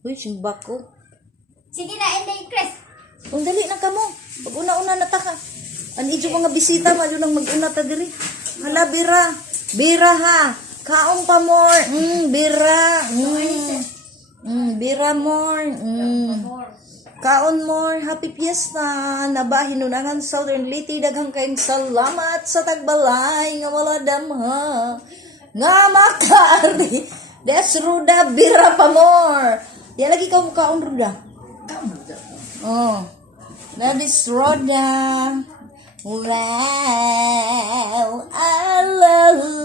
Uy, simba ko. Sige na, Inday, Chris. Kung dali na ka mo. Pag una-una na ta ka. Ang idyo mga bisita, mayo nang mag-una ta diri. Hala, bira. Bira ha. Kaon pa more. Bira. Bira more. Kaon more. Happy Fiesta. Nabahin nunangan Southern Liti. Daghang kayong salamat sa tagbalay. Nga wala damha. Nga makari. Des Ruda. Bira pa more. Di lagi ka kaon Ruda. Oh. That is Roda. Wow. Hallelujah.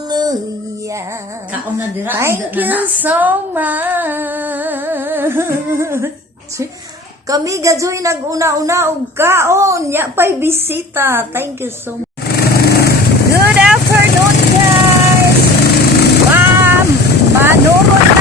Kaon na dira. Thank you so much. Kami gadyoy nag-una-una og kaon. Ya pa'y bisita. Thank you so much. Good afternoon, guys. Manurot